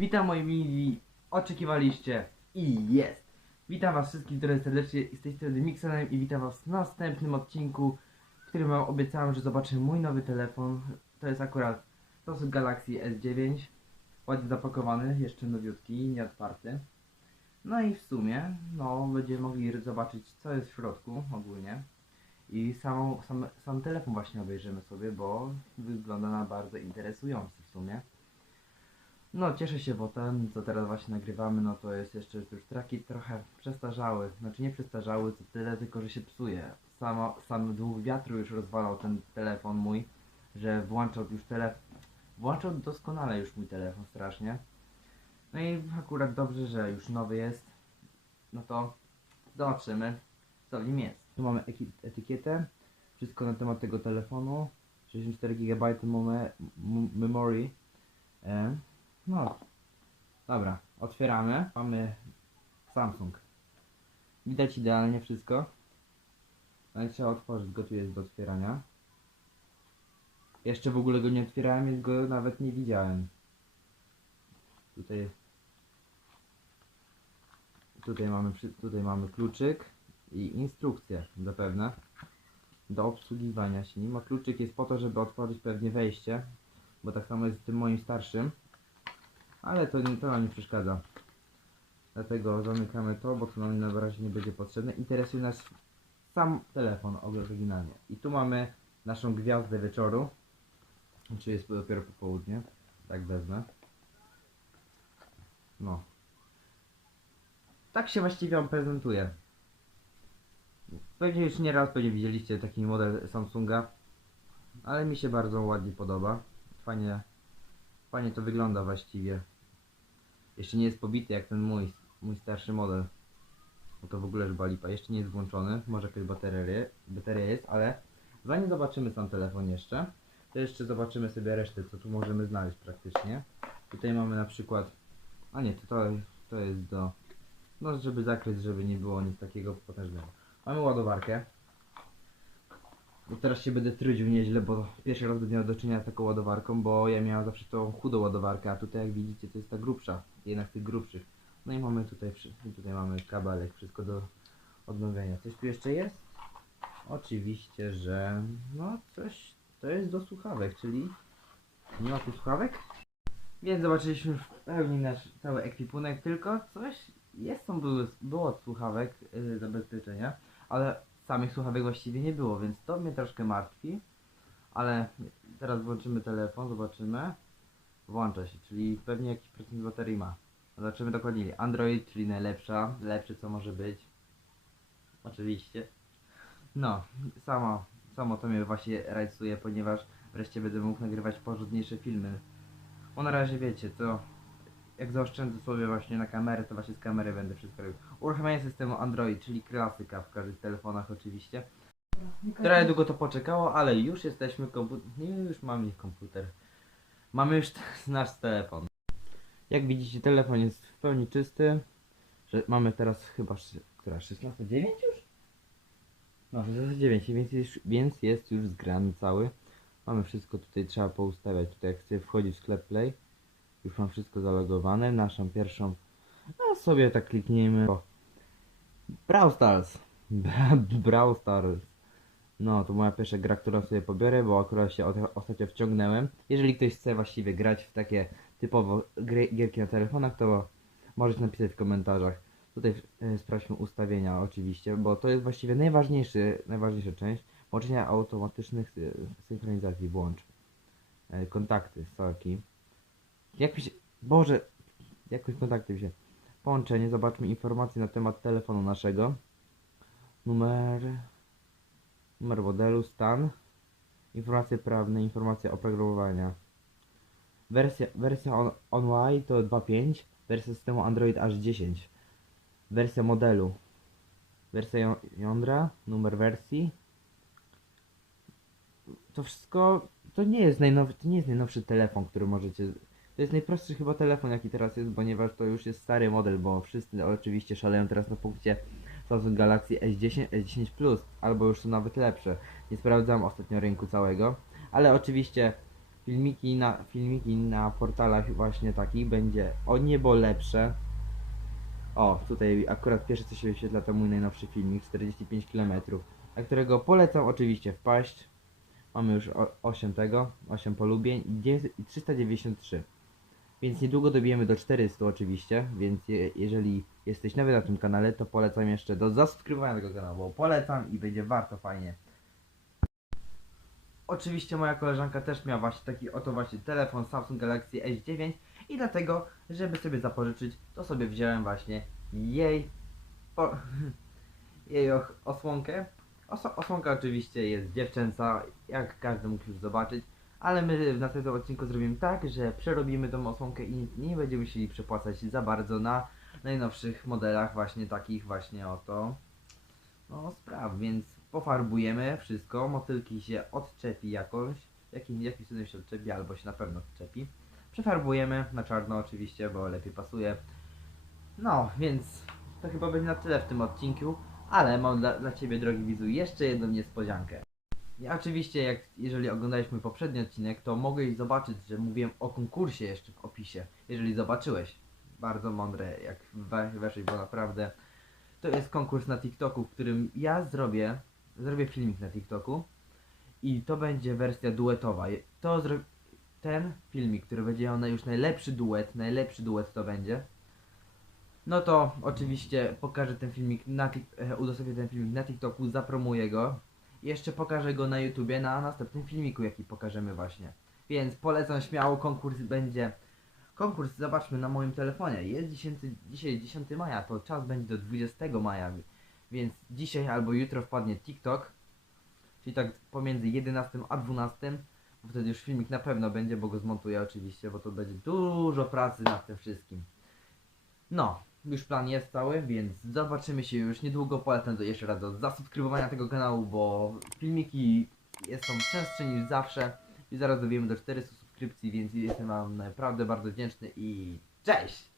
Witam moi mili, oczekiwaliście i jest! Witam was wszystkich trochę serdecznie z tej strony Mixonem i witam was w następnym odcinku, w którym wam obiecałem, że zobaczę mój nowy telefon. To jest akurat Samsung Galaxy S9, ładnie zapakowany, jeszcze nowiutki, nieotwarty. No i w sumie, no, będziemy mogli zobaczyć co jest w środku ogólnie. I samą, sam, sam telefon właśnie obejrzymy sobie, bo wygląda na bardzo interesujący w sumie. No, cieszę się, bo ten, co teraz właśnie nagrywamy, no to jest jeszcze już taki trochę przestarzały. Znaczy nie przestarzały, to tyle, tylko że się psuje. Samo, sam dług wiatru już rozwalał ten telefon mój, że włączał już telefon. Włączał doskonale już mój telefon strasznie. No i akurat dobrze, że już nowy jest. No to zobaczymy, co w nim jest. Tu mamy etykietę, wszystko na temat tego telefonu. 64 GB memory. E, no, dobra, otwieramy. Mamy Samsung. Widać idealnie wszystko. Ale trzeba otworzyć go, tu jest do otwierania. Jeszcze w ogóle go nie otwierałem, więc go nawet nie widziałem. Tutaj Tutaj mamy, tutaj mamy kluczyk i instrukcję zapewne do obsługiwania się nim. A kluczyk jest po to, żeby otworzyć pewnie wejście, bo tak samo jest z tym moim starszym. Ale to, to nam nie przeszkadza. Dlatego zamykamy to, bo to nam na razie nie będzie potrzebne. Interesuje nas sam telefon oryginalnie. I tu mamy naszą gwiazdę wieczoru. Czy jest dopiero popołudnie? Tak wezmę. No. Tak się właściwie on prezentuje. Pewnie już nie raz pewnie widzieliście taki model Samsunga. Ale mi się bardzo ładnie podoba. Fajnie, fajnie to wygląda właściwie. Jeszcze nie jest pobity jak ten mój, mój starszy model. No to w ogóle już lipa. Jeszcze nie jest włączony. Może jakaś bateria, bateria jest, ale zanim zobaczymy sam telefon jeszcze, to jeszcze zobaczymy sobie resztę, co tu możemy znaleźć praktycznie. Tutaj mamy na przykład, a nie, to, to, to jest do, no żeby zakryć, żeby nie było nic takiego potężnego. Mamy ładowarkę. I teraz się będę trudził nieźle, bo pierwszy raz będę miał do czynienia z taką ładowarką, bo ja miałem zawsze tą chudą ładowarkę, a tutaj jak widzicie to jest ta grubsza, jednak z tych grubszych. No i mamy tutaj, tutaj mamy kabelek, wszystko do odnowienia. Coś tu jeszcze jest? Oczywiście, że no coś, to jest do słuchawek, czyli nie ma tu słuchawek? Więc zobaczyliśmy w pełni nasz cały ekwipunek, tylko coś jest tam były, było słuchawek yy, zabezpieczenia, ale samych słuchawek właściwie nie było, więc to mnie troszkę martwi. Ale teraz włączymy telefon, zobaczymy. Włącza się, czyli pewnie jakiś procent baterii ma. Zobaczymy dokładnie. Android, czyli najlepsza, lepszy co może być. Oczywiście. No, samo, samo to mnie właśnie rajcuje, ponieważ wreszcie będę mógł nagrywać porządniejsze filmy. Bo na razie wiecie, to jak zaoszczędzę sobie właśnie na kamerę, to właśnie z kamery będę wszystko robił. Uruchamianie systemu Android, czyli klasyka w każdych telefonach oczywiście. Trochę długo to poczekało, ale już jesteśmy komputer. Nie, już mamy ich komputer. Mamy już nasz telefon. Jak widzicie, telefon jest w pełni czysty. Że mamy teraz chyba, która 16? 9 już? No, 9, więc jest, więc jest już zgrany cały. Mamy wszystko tutaj, trzeba poustawiać. Tutaj jak sobie wchodzi w sklep Play, już mam wszystko zalogowane. Naszą pierwszą, a sobie tak klikniemy. Brawl Stars. Brawl Stars. No, to moja pierwsza gra, którą sobie pobiorę, bo akurat się ostatnio wciągnęłem. Jeżeli ktoś chce właściwie grać w takie typowo gry, gierki na telefonach, to możecie napisać w komentarzach. Tutaj e, sprawdźmy ustawienia oczywiście, bo to jest właściwie najważniejszy, najważniejsza część. Łączenia automatycznych sy- synchronizacji włącz. E, kontakty, sorki. Jak mi się... Boże! Jakoś kontakty mi się... Połączenie, zobaczmy informacje na temat telefonu naszego. Numer... Numer modelu, stan. Informacje prawne, informacje oprogramowania. Wersja, wersja on, online to 2.5, wersja systemu Android aż 10. Wersja modelu. Wersja ją- jądra, numer wersji. To wszystko to nie jest najnowy, to nie jest najnowszy telefon, który możecie. To jest najprostszy chyba telefon jaki teraz jest, ponieważ to już jest stary model, bo wszyscy oczywiście szaleją teraz na punkcie Samsung Galaxy S10, S10 Plus, albo już są nawet lepsze. Nie sprawdzam ostatnio rynku całego, ale oczywiście filmiki na, filmiki na portalach właśnie takich będzie o niebo lepsze. O, tutaj akurat pierwsze co się wyświetla to mój najnowszy filmik, 45 km, na którego polecam oczywiście wpaść. Mamy już o- 8 tego, 8 polubień i 900 i 393. Więc niedługo dobijemy do 400 oczywiście, więc je, jeżeli jesteś nowy na tym kanale, to polecam jeszcze do zasubskrybowania tego kanału, bo polecam i będzie warto fajnie. Oczywiście moja koleżanka też miała właśnie taki oto właśnie telefon Samsung Galaxy S9 i dlatego, żeby sobie zapożyczyć, to sobie wziąłem właśnie jej po, jej osłonkę. Oso, osłonka oczywiście jest dziewczęca, jak każdy mógł już zobaczyć, ale my w następnym odcinku zrobimy tak, że przerobimy tą osłonkę i nie będziemy musieli przepłacać za bardzo na najnowszych modelach właśnie takich właśnie oto no spraw, więc pofarbujemy wszystko, motylki się odczepi jakąś, jakim, jakim cudem się odczepi, albo się na pewno odczepi. Przefarbujemy na czarno oczywiście, bo lepiej pasuje. No, więc to chyba będzie na tyle w tym odcinku, ale mam dla, dla Ciebie, drogi widzu, jeszcze jedną niespodziankę. Ja oczywiście, jak jeżeli oglądałeś mój poprzedni odcinek, to mogłeś zobaczyć, że mówiłem o konkursie jeszcze w opisie. Jeżeli zobaczyłeś, bardzo mądre, jak we- weszłeś, bo naprawdę to jest konkurs na TikToku, w którym ja zrobię, zrobię filmik na TikToku i to będzie wersja duetowa. To ten filmik, który będzie miał już najlepszy duet, najlepszy duet to będzie. No to oczywiście pokażę ten filmik na e, udostępnię ten filmik na TikToku, zapromuję go. Jeszcze pokażę go na YouTubie na następnym filmiku, jaki pokażemy właśnie. Więc polecam śmiało, konkurs będzie. Konkurs zobaczmy na moim telefonie. Jest 10, dzisiaj 10 maja, to czas będzie do 20 maja. Więc dzisiaj albo jutro wpadnie TikTok. Czyli tak pomiędzy 11 a 12. Bo wtedy już filmik na pewno będzie, bo go zmontuję oczywiście, bo to będzie dużo pracy nad tym wszystkim. No, już plan jest cały, więc zobaczymy się już niedługo. Polecam do jeszcze raz do zasubskrybowania tego kanału, bo filmiki są częstsze niż zawsze. I zaraz dowiemy do 400 subskrypcji, więc jestem Wam naprawdę bardzo wdzięczny i cześć!